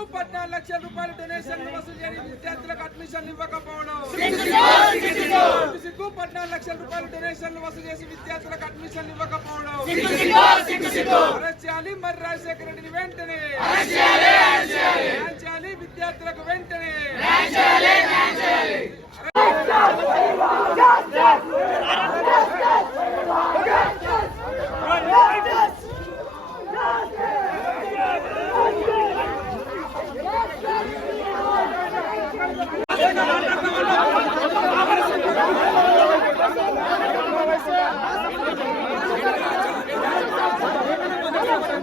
సిగ్గు పద్నాలుగు లక్షల రూపాయల డొనేషన్ వసూలు చేయని విద్యార్థులకు అడ్మిషన్ ఇవ్వకపోవడం. సిగ్గు పద్నాలుగు లక్షల రూపాయల డొనేషన్ వసూలు చేసి విద్యార్థులకు అడ్మిషన్ ఇవ్వకపోవడం. అరెస్ట్ చేయాలి మరి రాజశేఖర రెడ్డిని వెంటనే. చేయాలి విద్యార్థులకు వెంటనే.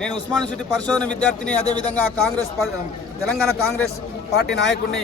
నేను ఉస్మాన్ సిటీ పరిశోధన విద్యార్థిని అదేవిధంగా కాంగ్రెస్ ప- తెలంగాణ కాంగ్రెస్ పార్టీ నాయకుడిని.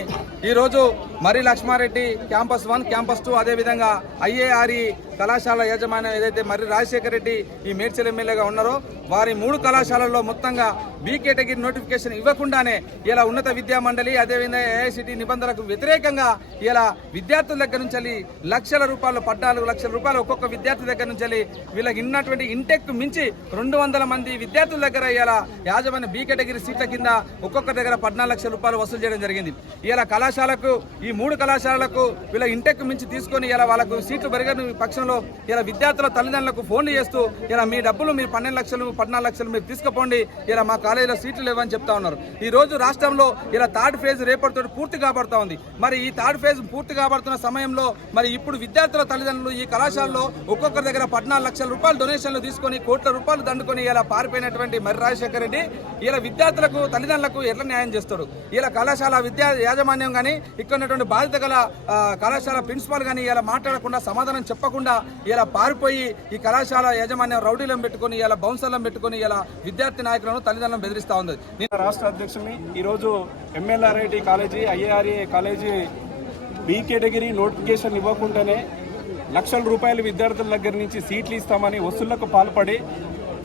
ఈరోజు మరి Lakshmareddy campus one campus two అదేవిధంగా ఐఏఆర్ఈ కళాశాల యాజమాన్యం ఏదైతే మరి రాజశేఖర రెడ్డి ఈ మేడ్చల్ ఎమ్మెల్యేగా ఉన్నారో వారి మూడు కళాశాలల్లో మొత్తంగా బీ కేటగిరీ నోటిఫికేషన్ ఇవ్వకుండానే ఇలా ఉన్నత విద్యా మండలి అదేవిధంగా ఏఐసిటి నిబంధనలకు వ్యతిరేకంగా ఇలా విద్యార్థుల దగ్గర నుంచి వెళ్ళి లక్షల రూపాయలు పద్నాలుగు లక్షల రూపాయలు ఒక్కొక్క విద్యార్థి దగ్గర నుంచి వెళ్ళి వీళ్ళకి ఉన్నటువంటి ఇంటెక్ మించి రెండు వందల మంది విద్యార్థుల దగ్గర ఇలా యాజమాన్య బీ కేటగిరీ సీట్ల కింద ఒక్కొక్క దగ్గర పద్నాలుగు లక్షల రూపాయలు వసూలు చేయడం జరిగింది. ఇలా కళాశాలకు ఈ మూడు కళాశాలలకు వీళ్ళ ఇంటెక్ మించి తీసుకొని ఇలా వాళ్ళకు సీట్లు పెరగని పక్షంలో ఇలా విద్యార్థుల తల్లిదండ్రులకు ఫోన్లు చేస్తూ ఇలా మీ డబ్బులు మీరు పన్నెండు లక్షలు పద్నాలుగు లక్షలు మీరు తీసుకుపోండి. ఇలా మా కాలేజీలో సీట్లు లేవని చెప్తా ఉన్నారు. ఈ రోజు రాష్ట్రంలో ఇలా థర్డ్ ఫేజ్ రేపటితో పూర్తి కాబడుతూ ఉంది. మరి ఈ థర్డ్ ఫేజ్ పూర్తి కాబడుతున్న సమయంలో మరి ఇప్పుడు విద్యార్థుల తల్లిదండ్రులు ఈ కళాశాలలో ఒక్కొక్కరి దగ్గర పద్నాలుగు లక్షల రూపాయలు డొనేషన్లు తీసుకొని కోట్ల రూపాయలు దండుకొని ఇలా పారిపోయినటువంటి మరి రాజశేఖర రెడ్డి ఇలా విద్యార్థులకు తల్లిదండ్రులకు ఎట్లా న్యాయం చేస్తాడు? ఇలా కళాశాల విద్యా యాజమాన్యం కానీ ఇక్కడ ఉన్నటువంటి బాధిత గల కళాశాల ప్రిన్సిపాల్ కానీ ఇలా మాట్లాడకుండా సమాధానం చెప్పకుండా ఇలా పారిపోయి ఈ కళాశాల యాజమాన్యం రౌడీలను పెట్టుకొని ఇలా బౌన్సర్లను పెట్టుకొని ఇలా విద్యార్థి నాయకులను తల్లిదండ్రులను బెదిరిస్తూ ఉంది. నేను రాష్ట్ర అధ్యక్షుని ఈరోజు MLRIT college IARA college B category notification ఇవ్వకుండానే లక్షల రూపాయలు విద్యార్థుల దగ్గర నుంచి సీట్లు ఇస్తామని వసూళ్ళకు పాల్పడి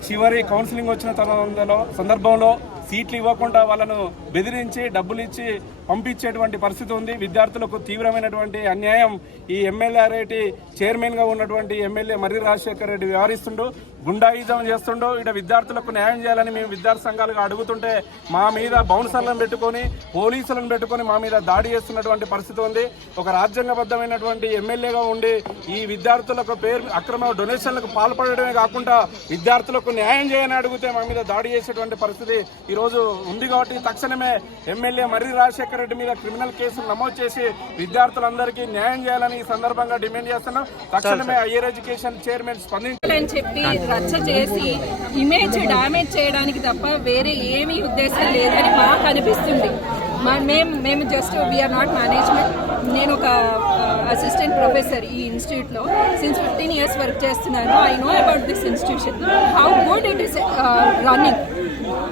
చివరి కౌన్సిలింగ్ వచ్చిన తర్వాత సందర్భంలో సీట్లు ఇవ్వకుండా వాళ్ళను బెదిరించి డబ్బులు ఇచ్చి పంపించేటువంటి పరిస్థితి ఉంది. విద్యార్థులకు తీవ్రమైనటువంటి అన్యాయం ఈ ఎమ్మెల్యే రేటి చైర్మన్గా ఉన్నటువంటి ఎమ్మెల్యే మర్రి రాజశేఖర రెడ్డి వ్యవహరిస్తుండు. గుండాయిజం చేస్తుండో ఇక్కడ విద్యార్థులకు న్యాయం చేయాలని మేము విద్యార్థి సంఘాలుగా అడుగుతుంటే మా మీద బౌన్సర్లను పెట్టుకొని పోలీసులను పెట్టుకొని మా మీద దాడి చేస్తున్నటువంటి పరిస్థితి ఉంది. ఒక రాజ్యాంగబద్ధమైనటువంటి ఎమ్మెల్యేగా ఉండి ఈ విద్యార్థులకు పేరు అక్రమ డొనేషన్లకు పాల్పడడమే కాకుండా విద్యార్థులకు న్యాయం చేయని అడిగితే మా మీద దాడి చేసేటువంటి పరిస్థితి ఈ రోజు ఉంది కాబట్టి తక్షణమే ఎమ్మెల్యే మర్రి రాజశేఖర రెడ్డి మీద క్రిమినల్ కేసులు నమోదు చేసి విద్యార్థులందరికీ న్యాయం చేయాలని ఈ సందర్భంగా డిమాండ్ చేస్తున్నాం. తక్షణమే హైయర్ ఎడ్యుకేషన్ చైర్మన్ స్పందించి చెప్పి రచ్చ చేసి ఇమేజ్ డ్యామేజ్ చేయడానికి తప్ప వేరే ఏమీ ఉద్దేశం లేదని మాకు అనిపిస్తుంది. మా- మేము మేము జస్ట్ వీఆర్ నాట్ మేనేజ్మెంట్ నేను ఒక uh, అసిస్టెంట్ ప్రొఫెసర్ ఈ ఇన్స్టిట్యూట్లో సిన్స్ ఫిఫ్టీన్ ఇయర్స్ వర్క్ చేస్తున్నాను. I know about this institution how good it is running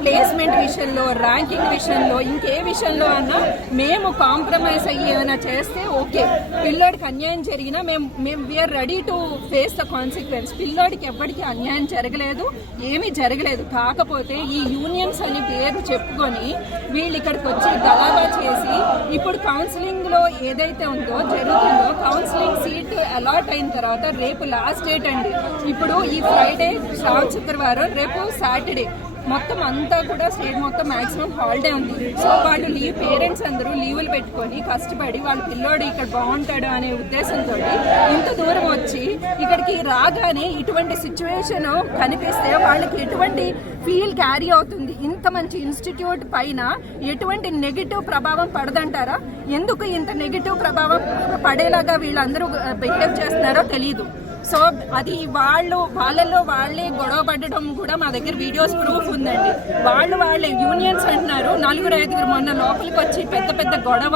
placement విషయంలో ర్యాంకింగ్ విషయంలో ఇంకే విషయంలో అన్నా మేము కాంప్రమైజ్ అయ్యి ఏమైనా చేస్తే ఓకే పిల్లోడికి అన్యాయం జరిగినా మేము మేము we're ready to face the consequence పిల్లోడికి ఎవ్వడికి అన్యాయం జరగలేదు ఏమీ జరగలేదు. కాకపోతే ఈ యూనియన్స్ అని పేరు చెప్పుకొని వీళ్ళు ఇక్కడికి వచ్చి గలాబా చేసి ఇప్పుడు కౌన్సిలింగ్లో ఏదైతే ఉందో జరుగుతుందో కౌన్సిలింగ్ సీట్ అలాట్ అయిన తర్వాత రేపు లాస్ట్ డేట్ అండి. ఇప్పుడు ఈ ఫ్రైడే శ్రావణ శుక్రవారం రేపు సాటర్డే మొత్తం అంతా కూడా స్టేట్ మొత్తం మాక్సిమం హాలిడే ఉంది. సో వాళ్ళు లీవ్ పేరెంట్స్ అందరూ లీవులు పెట్టుకొని కష్టపడి వాళ్ళ పిల్లోడు ఇక్కడ బాగుంటాడు అనే ఉద్దేశంతో ఇంత దూరం వచ్చి ఇక్కడికి రాగానే ఇటువంటి సిచ్యువేషన్ కనిపిస్తే వాళ్ళకి ఎటువంటి ఫీల్ క్యారీ అవుతుంది? ఇంత మంచి ఇన్స్టిట్యూట్ పైన ఎటువంటి నెగిటివ్ ప్రభావం పడదంటారా? ఎందుకు ఇంత నెగిటివ్ ప్రభావం పడేలాగా వీళ్ళందరూ బిహేవ్ చేస్తున్నారో తెలియదు సో అది వాళ్ళు వాళ్ళలో వాళ్ళే గొడవ పడడం కూడా మా దగ్గర వీడియోస్ ప్రూఫ్ ఉందండి. వాళ్ళు వాళ్ళే యూనియన్స్ అంటున్నారు నలుగురు ఐదుగురు మొన్న లోపలికి వచ్చి పెద్ద పెద్ద గొడవ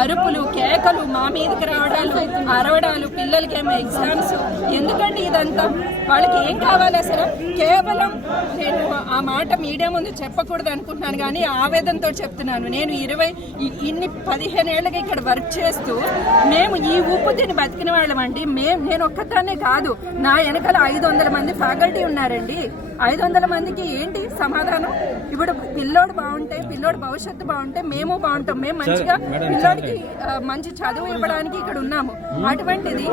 అరుపులు కేకలు మా మీదకి రావడాలు అరవడాలు పిల్లలకి ఏమో ఎగ్జామ్స్ ఎందుకండి ఇదంతా? వాళ్ళకి ఏం కావాలి అసలు? కేవలం నేను ఆ మాట మీడియా ముందు చెప్పకూడదు అనుకుంటున్నాను కానీ ఆవేదనతో చెప్తున్నాను. నేను ఇరవై ఇన్ని పదిహేను ఏళ్ళకి ఇక్కడ వర్క్ చేస్తూ మేము ఈ ఉప్పు తిని బతికిన వాళ్ళం అండి మేము నేను ఒక్కదాన్నే కాదు. నా వెనకాల ఐదు వందల మంది ఫ్యాకల్టీ ఉన్నారండి. ఐదు వందల మందికి ఏంటి సమాధానం? ఇప్పుడు పిల్లోడు బాగుంటే పిల్లోడు భవిష్యత్తు బాగుంటే మేము బాగుంటాం. మేము మంచిగా పిల్లోడికి మంచి చదువు ఇవ్వడానికి ఇక్కడ ఉన్నాము. అటువంటిది